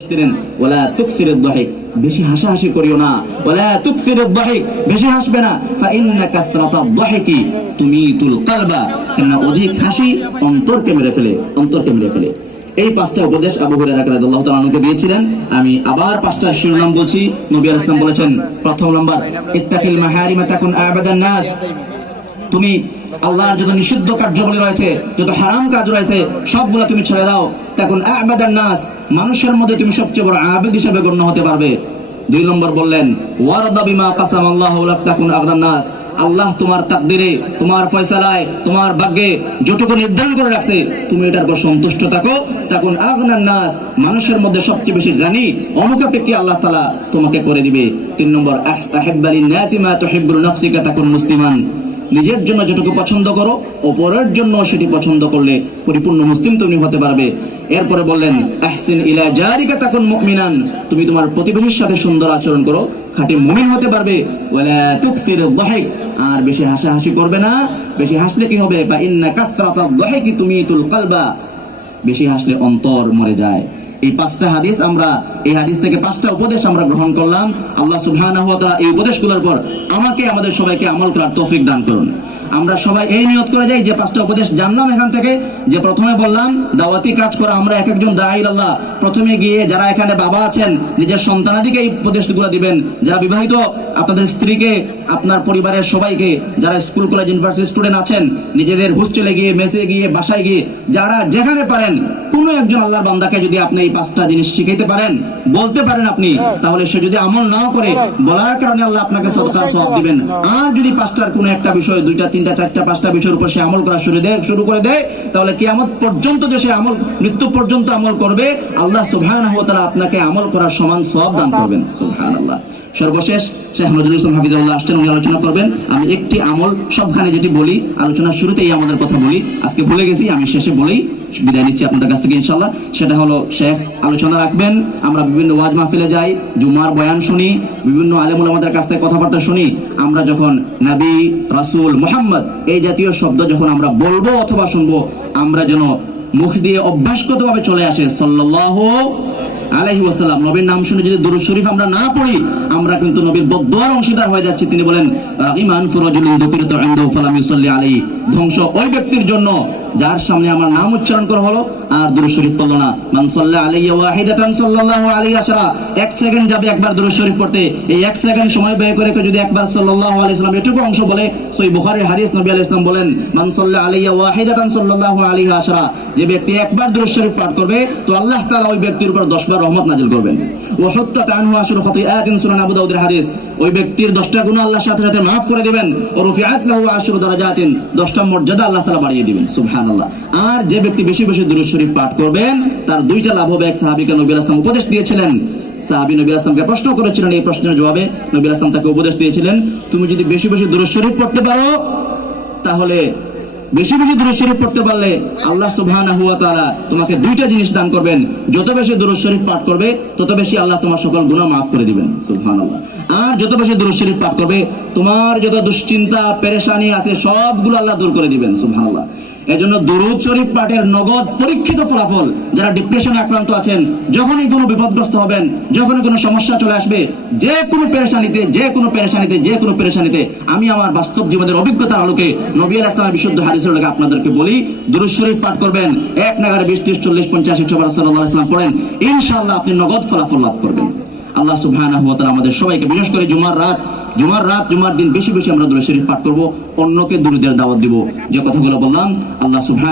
ওয়ালা তুকসিরুদ দাহিক, বেশি হাসাহাসি করিও না। ওয়ালা তুকসিরুদ দাহিক, বেশি হাসবে না। ফা ইন্না কাসরাতাদ দাহিকি তুমিতুল কলবা, কারণ অধিক হাসি অন্তরকে মেরে ফেলে। এই পাঁচটা উপদেশ আবু হুরায়রা রাদিয়াল্লাহু তাআলা আনহুকে দিয়েছিলেন। আমি আবার পাঁচটা শিরোনাম বলছি। নবী আলাইহিস সালাম বলেছেন, প্রথম নাম্বার, ইত্তাকিল মাহারিমা তাকুন আবাদান নাস। তুমি আল্লাহর যত নিষিদ্ধ কার্যাবলী রয়েছে, যত হারাম কাজ রয়েছে, সবগুলো তুমি ছেড়ে দাও। তখন আবাদান নাস, মানুষের মধ্যে তুমি সবচেয়ে বড় আবেদ হিসেবে গণ্য হতে পারবে। দুই নম্বর বললেন, ওয়ারদা বিমা কাসামাল্লাহু লাক তাকুন আগনান নাস। আল্লাহ তোমার তাকদিরে, তোমার ফয়সালায়, তোমার ভাগ্যে যতটুকু নির্ধারণ করে রাখছে, তুমি এটার উপর সন্তুষ্ট থাকো। তখন আগনান নাস, মানুষের মধ্যে সবচেয়ে বেশি জ্ঞানী অনুকাপেক্ষী আল্লাহ তাআলা তোমাকে করে দিবে। তিন নম্বর, আহিব্বালিন নাসি মা তুহিব্বু নাফসিকা তাকুন মুসলিমান। নিজের জন্য যেটুকু পছন্দ করো, অপরের জন্য সেটি পছন্দ করলে পরিপূর্ণ মুসলিম তুমি হতে পারবে। এরপরে বললেন, আহসিন ইলা জারিকা তাকুন মুমিনান। তুমি তোমার প্রতিবেশীর সাথে সুন্দর আচরণ করো, খাঁটি মুমিন হতে পারবে। ওয়ালা তুকসিরুদ দাহিক, আর বেশি হাসাহাসি করবে না। বেশি হাসলে কি হবে? ফা ইন্না কাসরাতাদ দাহিকি তুমিতুল কলবা, বেশি হাসলে অন্তর মরে যায়। এই পাঁচটা হাদিস, আমরা এই হাদিস থেকে পাঁচটা উপদেশ আমরা গ্রহণ করলাম। আল্লাহ সুবহানাহু ওয়া তাআলা এই উপদেশগুলোর পর আমাকে, আমাদের সবাইকে আমল করার তৌফিক দান করুন। আমরা সবাই এই নিয়ত করে যাই যে পাঁচটা উপদেশ জানলাম এখান থেকে, যে প্রথমে বললাম দাওয়াতি কাজ করা। আমরা এক একজন দাঈ আল্লাহ, প্রথমে গিয়ে যারা এখানে বাবা আছেন, নিজের সন্তানাদিকে এই উপদেশগুলো দিবেন। যারা বিবাহিত, আপনাদের স্ত্রীকে, আপনার পরিবারের সবাইকে, যারা স্কুল কলেজ ইউনিভার্সিটি স্টুডেন্ট আছেন, নিজেদের হোস্টেলে গিয়ে, মেসে গিয়ে, বাসায় গিয়ে, যারা যেখানে পারেন, কোনো একজন আল্লাহর বান্দাকে যদি আপনি এই পাঁচটা জিনিস শিখাইতে পারেন, বলতে পারেন আপনি, তাহলে সে যদি আমল নাও করে, বলার কারণে আল্লাহ আপনাকে সদকার সওয়াব দিবেন। আর যদি পাঁচটার কোনো একটা বিষয়, দুইটা, তিনটা, চারটা, পাঁচটা বিষয়ের উপর সে আমল করা শুরু করে দেয়, তাহলে কিয়ামত পর্যন্ত যে সে আমল, মৃত্যু পর্যন্ত আমল করবে, আল্লাহ সুবহানাহু ওয়া তাআলা আপনাকে আমল করার সমান সওয়াব দান করবেন। সুবহানাল্লাহ। সর্বশেষ শেখ নজরুল ইসলাম হাফিজাহুল্লাহ আসছেন, উনি আলোচনা করবেন। আমি একটি আমল সবখানে যেটি বলি, আলোচনার শুরুতেই আমাদের কথা বলি, আজকে ভুলে গেছি, আমি শেষে বলেই বিদায় নিচ্ছি আপনাদের কাছ থেকে ইনশাআল্লাহ। সেটা হলো, শেখ আলোচনা রাখবেন। আমরা বিভিন্ন ওয়াজ মাহফিলে যাই, জুমার বয়ান শুনি, বিভিন্ন আলেম ওলামাদের কাছ থেকে কথাবার্তা শুনি। আমরা যখন নবী, রাসূল, মুহাম্মদ এই জাতীয় শব্দ যখন আমরা বলবো অথবা শুনবো, আমরা যেন মুখ দিয়ে অভ্যাসগতভাবে চলে আসে সাল্লাল্লাহু আলাইহি ওয়াসাল্লাম। নবীর নাম শুনে যদি দুরূদ শরীফ আমরা না পড়ি, আমরা কিন্তু নবীর বদদুয়ার অংশীদার হয়ে যাচ্ছি। তিনি বলেন, ইমান ফুরাজুলিন যুকিরতু ইনদাহু ফালাম ইউসাল্লি আলাইহি। ধ্বংস ওই ব্যক্তির জন্য যার সামনে আমার নাম উচ্চারণ করা হলো আর দুরূদ শরীফ পড়লো না। মান সাল্লা আলাইহি ওয়াহিদাতান সাল্লাল্লাহু আলাইহি আশরা, এক সেকেন্ড যাবে একবার দুরূদ শরীফ পড়তে। এই এক সেকেন্ড সময় ব্যয় করে যদি একবার সাল্লাল্লাহু আলাইহি ওয়াসাল্লাম এটুকু অংশ বলে, সহিহ বুখারীর হাদিস, নবী আলাইহিস সালাম বলেন, মান সাল্লা আলাইহি ওয়াহিদাতান সাল্লাল্লাহু আলাইহি আশরা, যে ব্যক্তি একবার দুরূদ শরীফ পাঠ করবে, তো আল্লাহ তাআলা ওই ব্যক্তির উপর 10 বার রহমত নাযিল করবেন। ওয়া হুত্তাত আনহু আশরু খাতিআতিন, সুনান আবু দাউদের হাদিস। ওই ব্যক্তির 10টা গুনাহ আল্লাহর সাথে সাথে মাফ করে দিবেন। ওয়া রুফিআত লাহু আশরু দারাজাতিন, 10টা মর্যাদা আল্লাহ তাআলা বাড়িয়ে দিবেন। সুবহানাল্লাহ। আর যে ব্যক্তি বেশি বেশি দুরূদ শরীফ পাঠ করবেন, তার দুইটা লাভ হবে। এক সাহাবীকে নবী আলাইহিস সালাম উপদেশ দিয়েছিলেন। সাহাবী নবী আলাইহিস সালামকে প্রশ্ন করেছিলেন, এই প্রশ্নের জবাবে নবী আলাইহিস সালাম তাকে উপদেশ দিয়েছিলেন, তুমি যদি বেশি বেশি দুরূদ শরীফ পড়তে পারো, তাহলে বেশি বেশি দুরূদ শরীফ পড়তে পারলে আল্লাহ সুবহানাহু ওয়া তাআলা তোমাকে দুইটা জিনিস দান করবেন। যত বেশি দুরূদ শরীফ পাঠ করবে, তত বেশি আল্লাহ তোমার সকল গুনাহ মাফ করে দিবেন। সুবহানাল্লাহ। আর যত বেশি দুরূদ শরীফ পাঠ করবে, তোমার যত দুশ্চিন্তা, পেরেশানি আছে, সবগুলো আল্লাহ দূর করে দিবেন। সুবহানাল্লাহ। এজন্য দুরূদ শরীফ পাঠের নগদ পরীক্ষিত ফলাফল, যারা ডিপ্রেশনে আক্রান্ত আছেন, যখনই কোনো বিপদগ্রস্ত হবেন, যখনই কোনো সমস্যা চলে আসবে, যে কোনো পেরেশানিতে, আমি আমার বাস্তব জীবনের অভিজ্ঞতার আলোকে, নবী আলাইহিস সালামের বিশুদ্ধ হাদিসের আলোকে আপনাদেরকে বলি, দুরূদ শরীফ পাঠ করবেন, এক নাগারে 20, 30, 40, 50, 100 বার সাল্লাল্লাহু আলাইহি ওয়াসাল্লাম পড়েন, ইনশাআল্লাহ আপনি নগদ ফলাফল লাভ করবেন। আল্লাহ সুবহানাহু ওয়া তাআলা আমাদের সবাইকে, বিশেষ করে জুমার দিন বেশি বেশি আমরা দুরূদ শরীফ পাঠ করব, অন্যকে দুরূদের দাওয়াত দিব। যে কথাগুলো বললাম, আল্লাহ সুবহানাহু